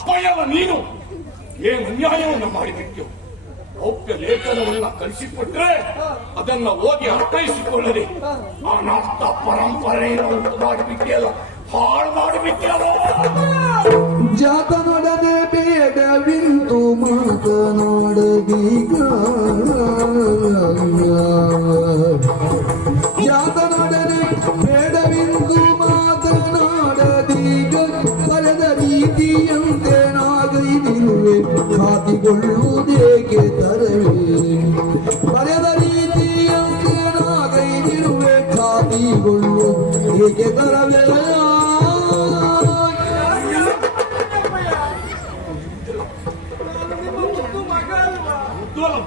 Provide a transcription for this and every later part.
ಅಪ್ಪಯ್ಯವ ನೀನು ಏನು ಅನ್ಯಾಯವನ್ನು ಮಾಡಿಬಿಟ್ಟು ಗೌಪ್ಯ ಲೇಖನವನ್ನ ಕಳಿಸಿಕೊಟ್ರೆ ಅದನ್ನ ಓದಿ ಅರ್ಥೈಸಿಕೊಳ್ಳದೆ ಅನಾಥ ಪರಂಪರೆಯನ್ನು ಉಂಟು ಮಾಡಿಬಿಟ್ಟಿಯಲ್ಲ, ಹಾಳು ಮಾಡಿಬಿಟ್ಟಿಯಲ್ಲ. ಜಾತನೊಡನೆ ಬೇಡವಿಂದು ಮಾತನಾಡದೀಗ, ಜಾತನೊಡನೆ ಬೇಡವಿಂದು ಮಾತನಾಡದೀಗ, ಬರೆದ ರೀತಿಯಂತೆ ನಾಗೈದಿರುವೆ ಖಾತಿಗೊಳ್ಳುವುದೇಕೆ ತರವೇ, ಬರೆದ ರೀತಿಯಂತೆ ನಾಗೈದಿರುವೆ ಖಾತಿಗೊಳ್ಳುವುದೇಕೆ ತರವೇ.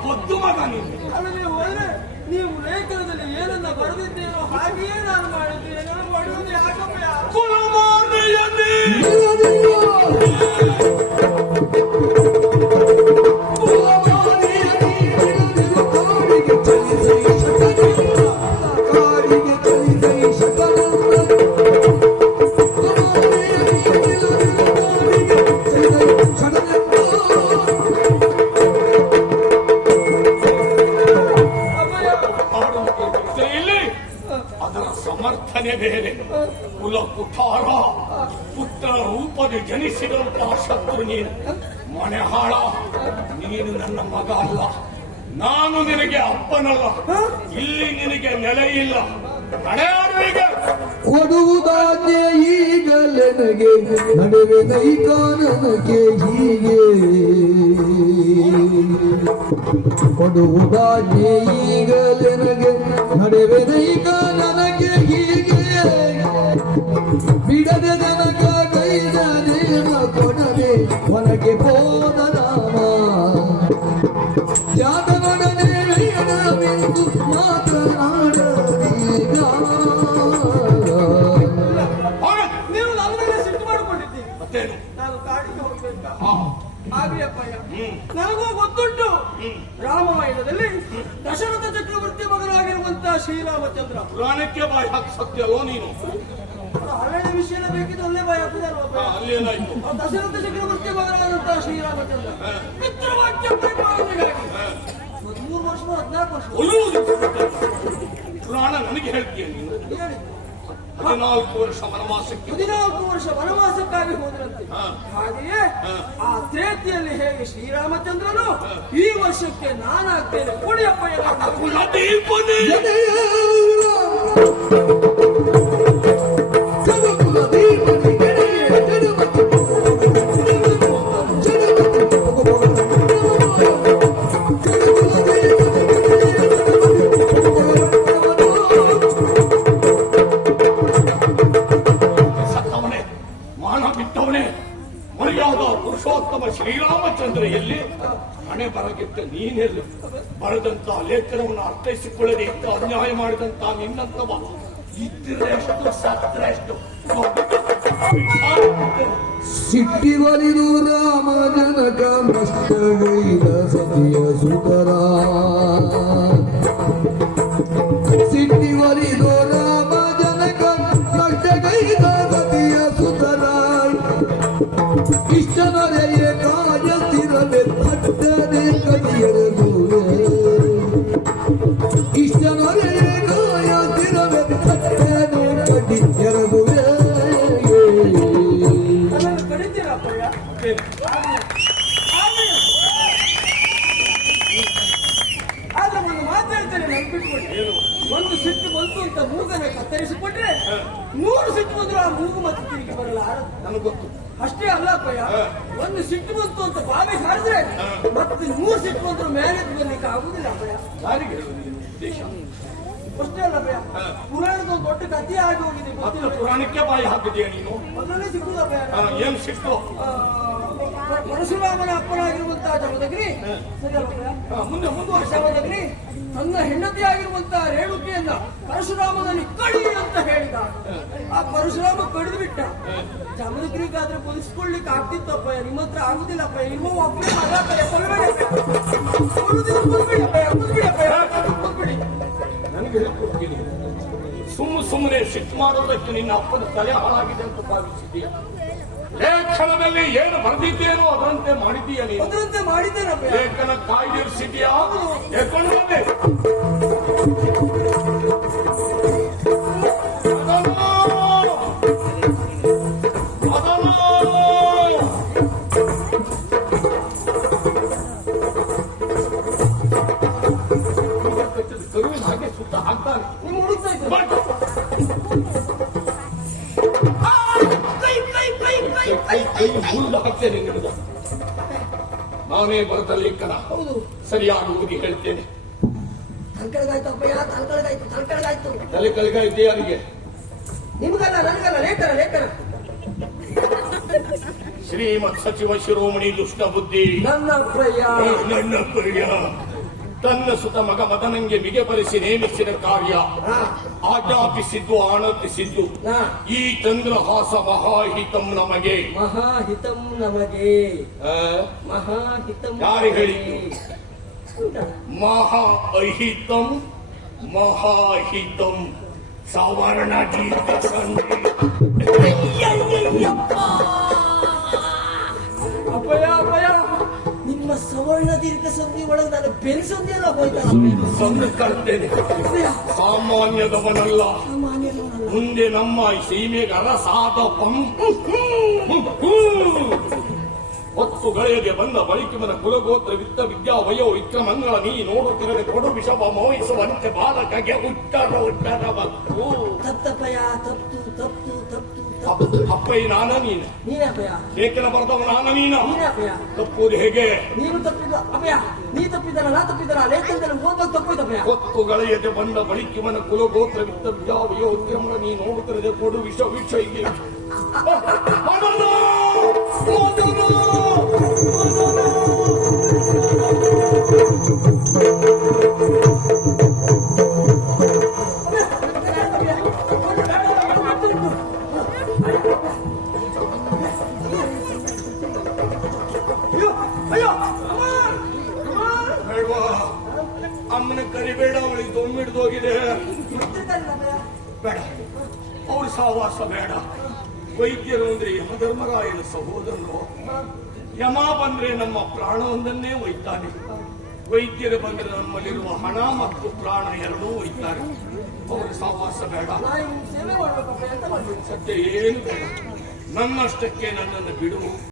ಬೊದ್ದು ಮಗ ನೀನು. ನೀವು ಲೇಖನದಲ್ಲಿ ಏನನ್ನ ಬರೆದಿದ್ದೇನೋ ಹಾಗೆಯೇ ನಾನು ಮಾಡಿದ್ದೇನೆ. ಮಾಡುವುದು ಯಾಕಪ್ಪ? ಸಮರ್ಥನೆ ಬೇರೆ. ಕುಲ ಕುಠಾರ ಪುತ್ರ ರೂಪದ ಜನಿಸಿದಂತಹ ಶತ್ರು ನೀನು. ಮನೆಹಾಳ ನೀನು ನನ್ನ ಮಗ ಅಲ್ಲ, ನಾನು ನಿನಗೆ ಅಪ್ಪನಲ್ಲ. ಇಲ್ಲಿ ನಿನಗೆ ನೆಲೆ ಇಲ್ಲ. ನಡೆಯಾಡುವಿಗೆ ಕೊಡುವುದಾಗೆ ಈಗಲೆನಗೆ ನಡುವೆ ನೈಕಾನನಗೆ ಹೀಗೆ, ಕೊಡುವುದಾಗೆ ಈಗಲೆನಗೆ ನಡುವೆ ನೈಕಾನನಗೆ ಹೀಗೆ, ಬಿಡದೆ ಜನಕ ಗೈದ ನೇಮ ಕೊಡದೆ ಒಳಗೆ ಹೋದ ರಾಮ, ಜಾತನೊಡನೆ ಬೇಡವೆಂದು ಮಾತನಾಡದೀಗ. ನೀವು ನನ್ನನ್ನೇ ಸಿಟ್ಟು ಮಾಡಿಕೊಂಡಿದ್ದೀರಿ. ಮತ್ತೇನು? ನಾನು ಕಾಡಿಗೆ ಹೋಗ್ಬೇಕಾ? ಆಗ್ಲಿಯಪ್ಪಯ್ಯ, ನನಗೂ ಗೊತ್ತುಂಟು. ರಾಮಾಯಣದಲ್ಲಿ ದಶರಥ ಚಕ್ರವರ್ತಿ ಮಗನಾಗಿರುವಂತಹ ಶ್ರೀರಾಮಚಂದ್ರ. ಪುರಾಣಕ್ಕೆ ಬಾಯಿ ಹಾಕಿ ಸತ್ಯವೋ ನೀನು? ಹಳೆಯ ವಿಷಯ ಬೇಕಿದ್ರೆ ಅಲ್ಲೇ ಬಾಯಿ ಹಾಕಿದಲ್ವ? ಅಲ್ಲೇನಾಯ್ತು? ದಶರಥ ಚಕ್ರವರ್ತಿ ಮಗನಾದಂತಹ ಶ್ರೀರಾಮಚಂದ್ರ ಪಿತೃವಾಕ್ಯ ಪರಿಪಾಲನೆಗಾಗಿ 13 ವರ್ಷ 14 ವರ್ಷ ಪುರಾಣ ನನಗೆ ಹೇಳ್ತೀಯ ನೀನು? ಹೇಳಿ. 14 ವರ್ಷ ವನವಾಸಕ್ಕೆ 14 ವರ್ಷ ವನವಾಸಕ್ಕಾಗಿ ಹೋದ್ರಂತೆ. ಹಾಗೆಯೇ ಆ ತ್ರೇತಿಯಲ್ಲಿ ಹೇಗೆ ಶ್ರೀರಾಮಚಂದ್ರನು ಈ ವರ್ಷಕ್ಕೆ ನಾನಾಗ್ತೇನೆ ಕೊಡಿಯಪ್ಪ. ಪುರುಷೋತ್ತಮ ಶ್ರೀರಾಮಚಂದ್ರ ಎಲ್ಲಿ? ಹಣೆ ಬರಗಿಟ್ಟ ನೀನೆಲ್ಲಿ? ಬರೆದಂತ ಲೇಖನವನ್ನು ಅರ್ಥೈಸಿಕೊಳ್ಳದೆ ಇತ್ತು ಅನ್ಯಾಯ ಮಾಡಿದಂತ ನಿನ್ನಂತವ ಇದ್ದರೆಷ್ಟು ಸತ್ತರೆಷ್ಟು. ಸಿಟ್ಟಿವಲಿದು ರಾಮ ಜನಕ ನಷ್ಟಗೈದ ಸತಿಯ ಸುತರ, ಸಿಟ್ಟಿವಲಿದು ರಾಮ ಜನಕ ನಷ್ಟಗೈದ ಸತಿಯ ಸುತರ, ಇಷ್ಟನೊರೆಯೇ ಕಾಯತಿರವೆ ಪಟ್ಟನೆ ಕಲಿಯರಗುವೆ, ಇಷ್ಟನೊರೆಯೇ ಕಾಯತಿರವೆ ಪಟ್ಟನೆ ಕಲಿಯರಗುವೆ. ಕಡಿತೀರಪ್ಪಯ್ಯ? ಆದ್ರೆ ಒಂದು ಮಾತು ಹೇಳ್ತೇನೆ, ನೆನ್ಪಿಟ್ಬಿಟ್ಟು. ಒಂದು ಸಿಟ್ಟು ಬಂತು ಅಂತ ಮೂಗನ ಕತ್ತರಿಸಿಕೊಟ್ರೆ 100 ಸಿಟ್ಟು ಬಂದ್ರು ಆ ಮೂಗು ಮತ್ತೆ ತಿರುಗಿ ಬರಲ್ಲ. ನನಗೆ ಗೊತ್ತು. ಅಷ್ಟೇ ಅಲ್ಲಪ್ಪಯ್ಯ, ಒಂದು ಸಿಟ್ಟು ಬಂತು ಅಂತ ಬಾವಿ ಹಾರಿದ್ರೆ ಮತ್ತೆ 100 ಸಿಟ್ಟು ಬಂದ್ರು ಮೇಲೆ ಬರ್ಲಿಕ್ಕೆ ಆಗುದಿಲ್ಲ ಅಪ್ಪಯ್ಯ. ಯಾರಿಗೆ ಹೇಳುವುದು ಉದ್ದೇಶ? ಅಷ್ಟೇ ಅಲ್ಲಪ್ಪಯ್ಯ, ಪುರಾಣದ ಒಂದು ದೊಡ್ಡ ಕಥೆ ಆಗಿ ಹೋಗಿದೆ. ಪುರಾಣಕ್ಕೆ ಬಾಯಿ ಹಾಕಿದೀಯ ನೀನು? ಮೊದಲನೇ ಸಿಕ್ಕುದಪ್ಪಯ್ಯ. ಏನ್ ಸಿಕ್ತು? ಪರಶುರಾಮನ ಅಪ್ಪನಾಗಿರುವಂತಹ ಜಮದಗ್ನಿ, ಸರಿ ಅಲ್ಲಪ್ಪಯ್ಯ? ಮುಂದುವರೆದ ಜಮದಗ್ನಿ ತನ್ನ ಹೆಂಡತಿಯಾಗಿರುವಂತಹ ರೇಣುಕೆಯನ್ನ ಪರಶುರಾಮನಲ್ಲಿ ಕಡಿ ಅಂತ ಹೇಳಿದ. ಆ ಪರಶುರಾಮ ಕಡಿದು ಬಿಟ್ಟ. ಜಮದಗ್ನಿಗಾದ್ರೆ ಬದುಕಿಸ್ಕೊಳ್ಲಿಕ್ಕೆ ಆಗ್ತಿತ್ತಪ್ಪಯ್ಯ, ನಿಮ್ಮ ಹತ್ರ ಆಗುದಿಲ್ಲಪ್ಪಯ್ಯ. ನಿಮ್ಮ ಒಬ್ಬನೇ ಮಗ ಕೊಲ್ಬೇಡಿ. ನನಗೆ ಹೇಳ್ಕೊಡ್ತೀನಿ. ಸುಮ್ಮನೆ ಸಿಟ್ಟು ಮಾಡೋದಕ್ಕೆ ನಿನ್ನ ಅಪ್ಪನ ತಲೆ ಹಾಳಾಗಿದೆ ಅಂತ ಭಾವಿಸಿದ್ದೀಯ. ಲೇಖನದಲ್ಲಿ ಏನು ಬರೆದಿದ್ದೇನೋ ಅದರಂತೆ ಮಾಡಿದ್ದೀಯ ನೀನು. ಅದರಂತೆ ಮಾಡಿದ್ದೇನಪ್ಪ. ಲೇಖನ ಕಾಯ್ದಿರಿಸಿದ್ಯಾ? ಎತ್ಕೊಂಡು ಬಂದೆ. ಕರುವಿನ ಹಾಗೆ ಸುತ್ತ ಹಾಕ್ತಾನೆ. ನೀವು ಹುಡುಕ್ತಾ ಇದ್ದೀರಾ? ಕೈ ಮುರಿದು ಹಾಕ್ತೇನೆ ನಿಮಗೆ. ನಾನೇ ಬರೆದ ಲೇಖನ ಹೌದು. ಸರಿಯಾಗಿ ಓದಿ ಹೇಳ್ತೇನೆ. ತಲ್ಕಳಗಾಯ್ತು ಅಪ್ಪಯ್ಯ, ತಲ್ಕಳಗಾಯ್ತು. ತಲೆ ಕಲಿಗಾಯ್ತು ಯಾರಿಗೆ? ನಿಮ್ಗಲ್ಲ ನನಗಲ್ಲ, ಲೇಖನ ಲೇಖನ. ಶ್ರೀಮತ್ ಸಚಿವ ಶಿರೋಮಣಿ ದುಷ್ಟ ಬುದ್ಧಿ ನನ್ನ ಅಪ್ಪಯ್ಯ. ನನ್ನ ಪ್ರಿಯ ತನ್ನ ಸುತ ಮಗ ಮದನಂಗೆ ಮಿಗೆಪರಿಸಿ ನೇಮಿಸಿದ ಕಾರ್ಯ ಆಜ್ಞಾಪಿಸಿದ್ದು ಆನಂದಿಸಿದ್ದು ಈ ಚಂದ್ರಹಾಸ ಮಹಾಹಿತಂ ನಮಗೆ. ಮಹಾಹಿತಂ ನಮಗೆ. ಆ? ಮಹಾಹಿತಂ ಯಾರು ಹೇಳಿದ್ದು? ಮಹಾ ಅಹಿತಂ ಮಹಾಹಿತಂ ಸವರ್ಣ ಗೀತ ಸಂಧಿ. ಅಪ್ಪಯ್ಯ ಅಪ್ಪಯ್ಯ, ನಿಮ್ಮ ಸವರ್ಣ ದೀರ್ಘ ಸಂಧಿ ಒಳಗೆ ನಾನು ಬೆನ್ಸಂಧಿ ಎಲ್ಲ ಹೋಯ್ತಾ? ಸಂಧಿ ಕರ್ತೇನೆ. ಸಾಮಾನ್ಯದವನಲ್ಲ. ಸಾಮಾನ್ಯನಲ್ಲ. ಮುಂದೆ ನಮ್ಮ ಸೀಮೆಗೆ ಅರಸಾದ ಹೊತ್ತುಗಳಿಗೆ ಬಂದ ಬಳಿಕವನ ಕುಲಗೋತ್ರ ವಿತ್ತ ವಿದ್ಯಾ ವಯೋ ವಿಕ್ರಮಂಗಳ ನೀ ನೋಡುತ್ತಿರದೆ ಕೊಡು ವಿಷವ ಮೋಹಿಸುವಂತೆ ಬಾಲಕಗೆ ಉತ್ತರವತ್ತು. ತಪ್ಪಯ್ಯ, ತಪ್ಪು ತಪ್ಪು ತಪ್ಪು ಅಪ್ಪಯ್ಯ ನಾನ ನೀನು? ನೀನಪ್ಪಯ್ಯ. ಲೇಖನ ಬರೆದವ ನಾನ ನೀನ? ನೀನಪ್ಪಯ್ಯ. ತಪ್ಪುವುದು ಹೇಗೆ? ನೀನು ತಪ್ಪಿದ ಅಪ್ಪಯ್ಯ. ನೀ ತಪ್ಪಿದಲ್ಲ, ನಾ ತಪ್ಪಿದಲ್ಲ. ಲೇಖನದಲ್ಲಿ ಓದೋದು ತಪ್ಪೋಯ್ತಪ್ಪಯ್ಯ. ಹೊತ್ತುಗಳೆಯದೆ ಬಂದ ಬಳಿಕವನ ಕುಲಗೋತ್ರ ವಿತ್ತ ವಿದ್ಯಾ ವಯೋ ವಿಕ್ರಮಂಗಳ ನೀ ನೋಡುತ್ತಿರದೆ ಕೊಡು ವಿಷ ಇಲ್ಲಿ ಅಮ್ಮನ ಕರಿಬೇಡ, ಅವಳಿಗೆ ದೊಮ್ಮಿಡ್ದೋಗಿದೆ. ಬೇಡ, ಅವ್ರ ಸಹವಾಸ ಬೇಡ. ವೈದ್ಯರು ಅಂದ್ರೆ ಯಮಧರ್ಮರಾಯನ ಸಹೋದರನು. ಯಮ ಬಂದ್ರೆ ನಮ್ಮ ಪ್ರಾಣವೊಂದನ್ನೇ ಒಯ್ತಾನೆ. ವೈದ್ಯರು ಬಂದ್ರೆ ನಮ್ಮಲ್ಲಿರುವ ಹಣ ಮತ್ತು ಪ್ರಾಣ ಎರಡೂ ಒಯ್ತಾರೆ. ಅವರ ಸಹವಾಸ ಬೇಡ. ಸೇವೆ ಮಾಡ್ಬೇಕಪ್ಪ. ಎಂತ ಮಾಡ್ಬೇಕು? ಸತ್ಯ ಏನು ಬೇಡ. ನನ್ನಷ್ಟಕ್ಕೆ ನನ್ನನ್ನು ಬಿಡು.